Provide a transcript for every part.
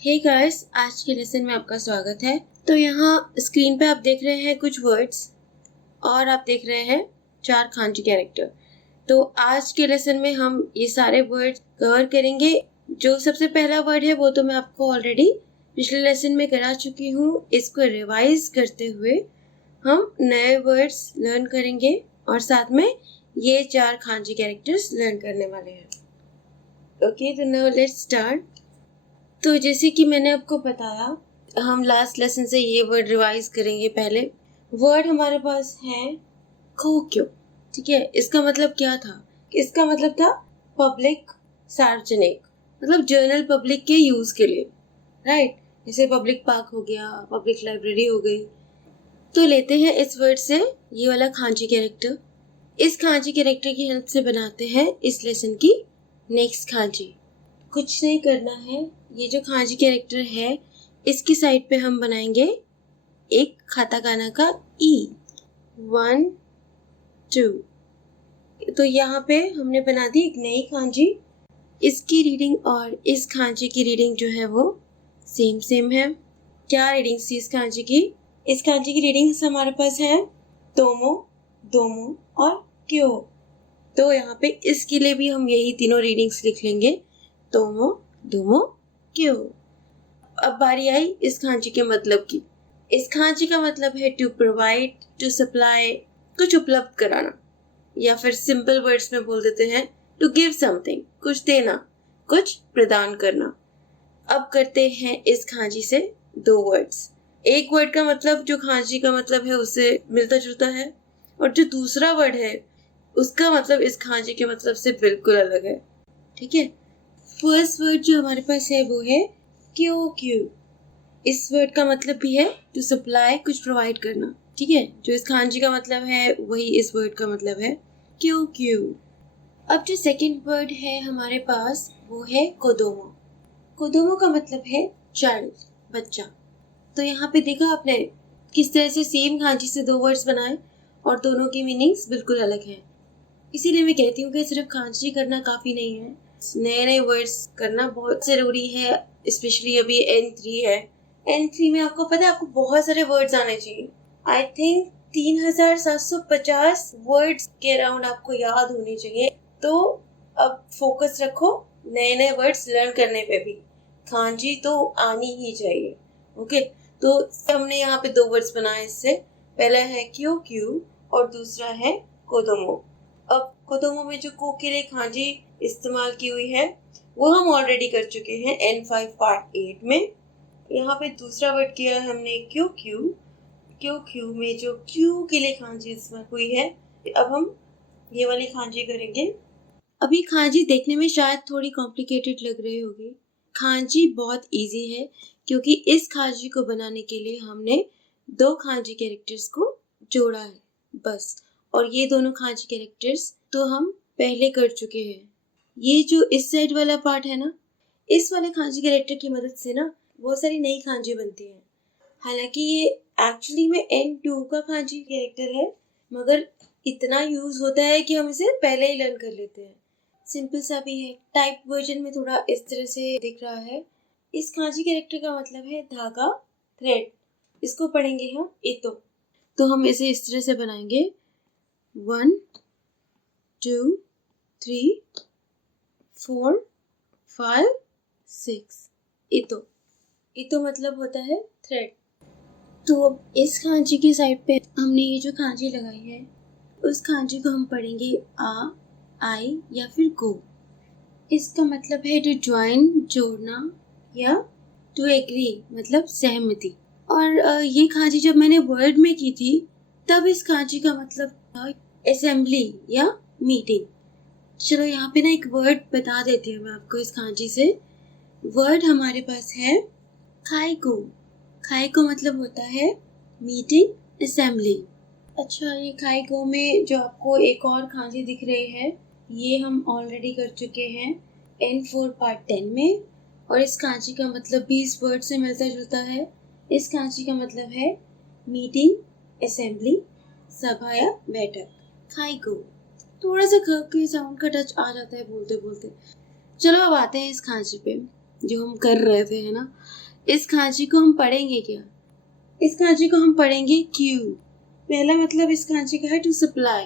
Hey guys, आज के lesson में आपका स्वागत है। तो यहाँ स्क्रीन पे आप देख रहे हैं कुछ वर्ड्स और आप देख रहे हैं 4 खांची कैरेक्टर। तो आज के लेसन में हम ये सारे वर्ड कवर करेंगे। जो सबसे पहला वर्ड है वो तो मैं आपको ऑलरेडी पिछले लेसन में करा चुकी हूँ। इसको रिवाइज करते हुए हम नए वर्ड्स लर्न करेंगे और साथ में ये 4 खांची कैरेक्टर्स लर्न करने वाले हैं। ओके, तो नाउ लेट्स स्टार्ट। तो जैसे कि मैंने आपको बताया, हम लास्ट लेसन से ये वर्ड रिवाइज करेंगे। पहले वर्ड हमारे पास है कोक्यो। ठीक है, इसका मतलब क्या था? इसका मतलब था पब्लिक, सार्वजनिक, मतलब जनरल पब्लिक के यूज के लिए, राइट। जैसे पब्लिक पार्क हो गया, पब्लिक लाइब्रेरी हो गई। तो लेते हैं इस वर्ड से ये वाला खांची कैरेक्टर। इस खांची कैरेक्टर की हेल्प से बनाते हैं इस लेसन की नेक्स्ट खांची। कुछ नहीं करना है, ये जो खांची कैरेक्टर है इसकी साइड पे हम बनाएंगे एक काटाकाना का ई। 1 2। तो यहाँ पे हमने बना दी एक नई खांची। इसकी रीडिंग और इस खांची की रीडिंग जो है वो सेम है। क्या रीडिंग थी इस खांची की? इस खांची की रीडिंग्स हमारे पास है तोमो, दोमो और क्यो। तो यहाँ पे इसके लिए भी हम यही तीनों रीडिंग्स लिख लेंगे, तोमो, दोमो, क्यो। अब बारी आई इस खांची के मतलब की। इस खांची का मतलब है टू प्रोवाइड, टू सप्लाई, कुछ उपलब्ध कराना, या फिर सिंपल वर्ड्स में बोल देते हैं टू गिव समथिंग, कुछ देना, कुछ प्रदान करना। अब करते हैं इस खांची से 2 वर्ड्स। एक वर्ड का मतलब जो खांची का मतलब है उससे मिलता जुलता है, और जो दूसरा वर्ड है उसका मतलब इस खांची के मतलब से बिल्कुल अलग है। ठीक है, फर्स्ट वर्ड जो हमारे पास है वो है क्यो। इस वर्ड का मतलब भी है टू सप्लाई, कुछ प्रोवाइड करना। ठीक है, जो इस खांची का मतलब है वही इस वर्ड का मतलब है क्यो। अब जो सेकंड वर्ड है हमारे पास वो है कोदोमो। कोदोमो का मतलब है चाइल्ड, बच्चा। तो यहाँ पे देखा आपने किस तरह से सेम खांची से 2 वर्ड्स बनाए और दोनों की मीनिंग्स बिल्कुल अलग हैं। इसीलिए मैं कहती हूँ कि सिर्फ खांची करना काफी नहीं है, नए वर्ड्स करना बहुत जरूरी है। स्पेशली अभी N3 है। N3 में आपको पता है आपको बहुत सारे वर्ड्स आने चाहिए। आई थिंक 3750 वर्ड्स के अराउंड आपको याद होने चाहिए। तो अब फोकस रखो नए वर्ड्स लर्न करने पे भी। खांची तो आनी ही चाहिए। ओके, तो हमने यहाँ पे 2 वर्ड्स बनाए इससे। पहला है क्यू और दूसरा है कोदोमो। अब कोदोमो में जो को के लिए खांची इस्तेमाल की हुई है वो हम ऑलरेडी कर चुके हैं N5 पार्ट 8 में। यहाँ पे दूसरा वर्ड किया है हमने क्यू में जो क्यू के लिए खांची इस्तेमाल हुई है। अब हम ये वाली खांची करेंगे। अभी खांची देखने में शायद थोड़ी कॉम्प्लिकेटेड लग रही होगी। खांची बहुत इजी है क्योंकि इस खांची को बनाने के लिए हमने 2 खांची कैरेक्टर्स को जोड़ा है बस। और ये दोनों खांची कैरेक्टर्स तो हम पहले कर चुके हैं। ये जो इस साइड वाला पार्ट है ना, इस वाले खांची कैरेक्टर की मदद से ना बहुत सारी नई खांची बनती हैं। हालांकि ये एक्चुअली में N2 का खांची कैरेक्टर है, मगर इतना यूज होता है कि हम इसे पहले ही लर्न कर लेते हैं। सिंपल सा भी है। टाइप वर्जन में थोड़ा इस तरह से दिख रहा है। इस खांची कैरेक्टर का मतलब है धागा, थ्रेड। इसको पढ़ेंगे हम इतो। तो हम इसे इस तरह से बनाएंगे 1 2 3 4 5 6। इतो मतलब होता है थ्रेड। तो अब इस खांची की साइड पे हमने ये जो खांची लगाई है उस खांची को हम पढ़ेंगे आ, आई या फिर गो। इसका मतलब है टू ज्वाइन, जोड़ना, या टू एग्री मतलब सहमति। और ये खांची जब मैंने वर्ड में की थी तब इस खांची का मतलब था असेंबली या मीटिंग। चलो यहाँ पे ना एक वर्ड बता देती हूँ मैं आपको इस खांची से। वर्ड हमारे पास है खाइको। खाइको मतलब होता है मीटिंग, असेंबली। अच्छा, ये खाइको में जो आपको एक और खांची दिख रही है ये हम ऑलरेडी कर चुके हैं N4 पार्ट 10 में। और इस खांची का मतलब भी इस वर्ड से मिलता जुलता है। इस खांची का मतलब है मीटिंग, असेंबली, सभा या बैठक। खाइको थोड़ा सा ख के साउंड का टच आ जाता है बोलते बोलते। चलो अब आते हैं इस खांची पे जो हम कर रहे थे, है ना। इस खांची को हम पढ़ेंगे क्या? इस खांची को हम पढ़ेंगे क्यू। पहला मतलब इस खांची का है टू सप्लाई।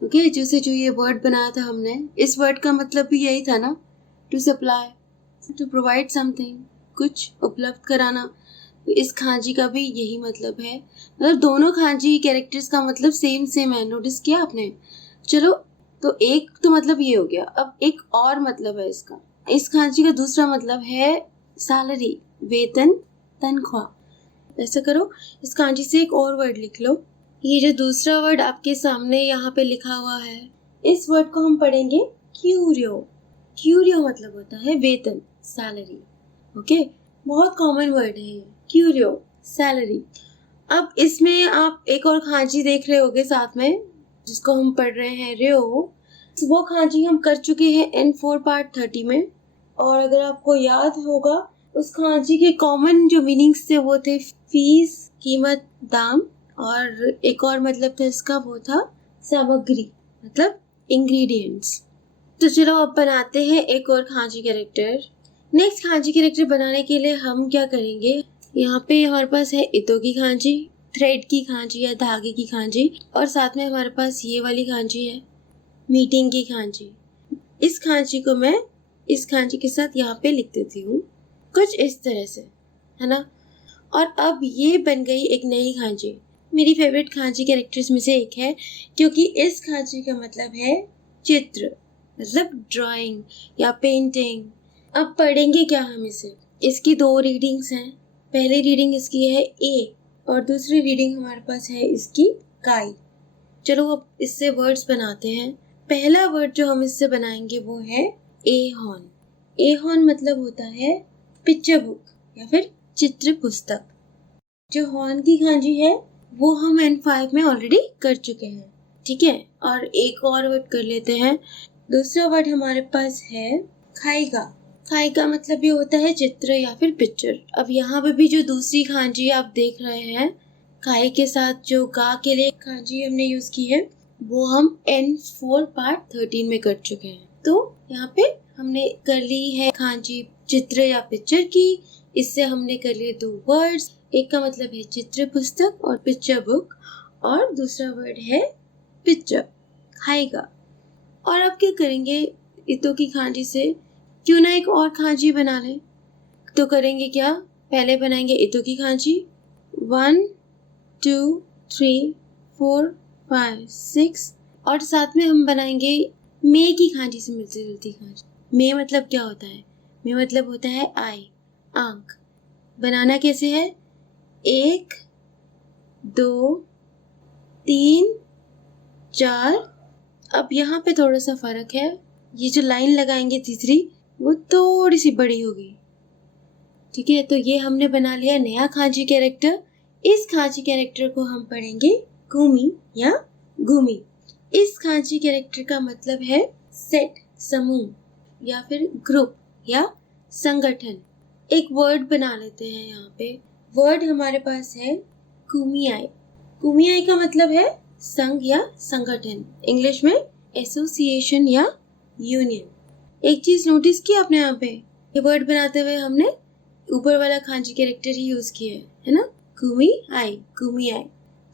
ओके, जो ये वर्ड बनाया था हमने, इस वर्ड का मतलब भी यही था ना, to supply, to provide something, कुछ उपलब्ध कराना। तो इस खांची का भी यही मतलब है। मतलब दोनों खांची कैरेक्टर्स का मतलब सेम है, नोटिस किया आपने? चलो, तो एक तो मतलब ये हो गया। अब एक और मतलब है इसका। इस खांची का दूसरा मतलब है सैलरी, वेतन, तनख्वाह। ऐसा करो, इस खांची से एक और वर्ड लिख लो। ये जो दूसरा वर्ड आपके सामने यहाँ पे लिखा हुआ है, इस वर्ड को हम पढ़ेंगे क्यूरियो। क्यूरियो मतलब होता है वेतन, सैलरी। ओके, बहुत कॉमन वर्ड है क्यूरियो, सैलरी। अब इसमें आप एक और खांची देख रहे होगे साथ में, जिसको हम पढ़ रहे हैं रियो। वो खांची हम कर चुके हैं N4 पार्ट 30 में। और अगर आपको याद होगा, उस खांची के कॉमन जो मीनिंग्स थे वो थे फीस, कीमत, दाम, और एक और मतलब था इसका, वो था सामग्री, मतलब इंग्रेडिएंट्स। तो चलो अब बनाते हैं एक और खांची कैरेक्टर। नेक्स्ट खांची कैरेक्टर बनाने के लिए हम क्या करेंगे, यहाँ पे हमारे पास है इतो की खांची, थ्रेड की खांची या धागे की खांची, और साथ में हमारे पास ये वाली खांची है, मीटिंग की खांची। इस खांची को मैं इस खांची के साथ यहाँ पे लिख देती हूँ, कुछ इस तरह से, है ना। और अब ये बन गई एक नई खांची, मेरी फेवरेट खांची कैरेक्टर्स में से एक है, क्योंकि इस खांची का मतलब है चित्र, मतलब ड्राइंग या पेंटिंग। अब पढ़ेंगे क्या हम इसे? इसकी 2 रीडिंग्स हैं। पहली रीडिंग इसकी है ए और दूसरी रीडिंग हमारे पास है इसकी काई। चलो अब इससे वर्ड्स बनाते हैं। पहला वर्ड जो हम इससे बनाएंगे वो है ए हॉर्न। ए हॉर्न मतलब होता है पिक्चर बुक या फिर चित्र पुस्तक। जो हॉर्न की खांची है वो हम N5 में ऑलरेडी कर चुके हैं, ठीक है। और एक और वर्ड कर लेते हैं। दूसरा वर्ड हमारे पास है खाईगा। खाई का मतलब ये होता है चित्र या फिर पिक्चर। अब यहाँ पे भी जो दूसरी खांची आप देख रहे हैं, खाई के साथ जो गा के लिए खांची हमने यूज की है, वो हम N4 पार्ट 13 में कर चुके हैं। तो यहाँ पे हमने कर ली है खांची चित्र या पिक्चर की। इससे हमने कर लिए 2 वर्ड्स, एक का मतलब है चित्र पुस्तक और पिक्चर बुक, और दूसरा वर्ड है पिक्चर, खाएगा। और अब क्या करेंगे, इतो की खांची से क्यों ना एक और खांची बना लें। तो करेंगे क्या, पहले बनाएंगे इतो की खांची, 1 2 3 4 5 6, और साथ में हम बनाएंगे मे की खांची से मिलती जुलती खांची। मे मतलब क्या होता है? मे मतलब होता है आई, आंख। बनाना कैसे है, 1 2 3 4। अब यहाँ पे थोड़ा सा फर्क है, ये जो लाइन लगाएंगे तीसरी वो थोड़ी सी बड़ी होगी, ठीक है। तो ये हमने बना लिया नया खांची कैरेक्टर। इस खांची कैरेक्टर को हम पढ़ेंगे गुमी या गुमी। इस खांची कैरेक्टर का मतलब है सेट, समूह या फिर ग्रुप या संगठन। एक वर्ड बना लेते हैं यहाँ पे। वर्ड हमारे पास है कुमियाई। कुमियाई का मतलब है संघ या संगठन, इंग्लिश में एसोसिएशन या यूनियन। एक चीज नोटिस की आपने यहाँ पे, ये वर्ड बनाते हुए हमने ऊपर वाला खांची कैरेक्टर ही यूज किया है ना, कुमी आई, कुमी आई।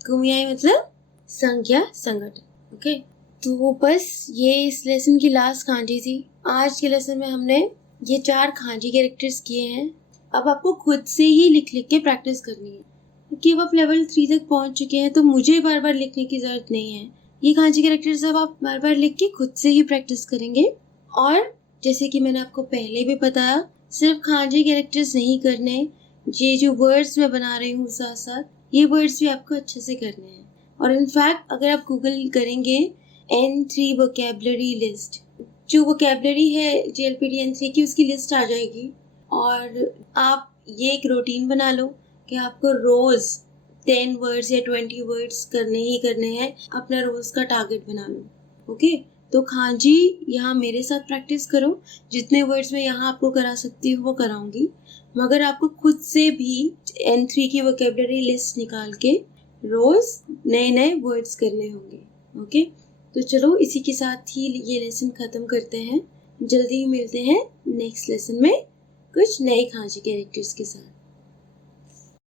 कुमी आई मतलब संघ या संगठन। ओके, तो बस ये इस लेसन की लास्ट खांची थी। आज के लेसन में हमने ये 4 खांची कैरेक्टर्स किए हैं। अब आपको खुद से ही लिख लिख के प्रैक्टिस करनी है, क्योंकि अब आप लेवल 3 तक पहुंच चुके हैं, तो मुझे बार बार लिखने की जरूरत नहीं है। ये खांची कैरेक्टर्स अब आप बार बार लिख के खुद से ही प्रैक्टिस करेंगे। और जैसे कि मैंने आपको पहले भी बताया, सिर्फ खांची कैरेक्टर्स नहीं करने, ये जो वर्ड्स मैं बना रही हूँ साथ साथ, ये वर्ड्स भी आपको अच्छे से करने हैं। और इनफैक्ट अगर आप गूगल करेंगे N3 वोकैबुलरी लिस्ट, जो वोकैबुलरी है JLPT N3 की, उसकी लिस्ट आ जाएगी। और आप ये एक रूटीन बना लो कि आपको रोज 10 वर्ड्स या 20 वर्ड्स करने ही करने हैं। अपना रोज का टारगेट बना लो। ओके, तो खांची यहाँ मेरे साथ प्रैक्टिस करो। जितने वर्ड्स मैं यहाँ आपको करा सकती हूँ वो कराऊंगी, मगर आपको खुद से भी N3 की वोकैबुलरी लिस्ट निकाल के रोज नए नए वर्ड्स करने होंगे। ओके, तो चलो इसी के साथ ही ये लेसन खत्म करते हैं। जल्दी ही मिलते हैं नेक्स्ट लेसन में कुछ नए खांची कैरेक्टर्स के साथ।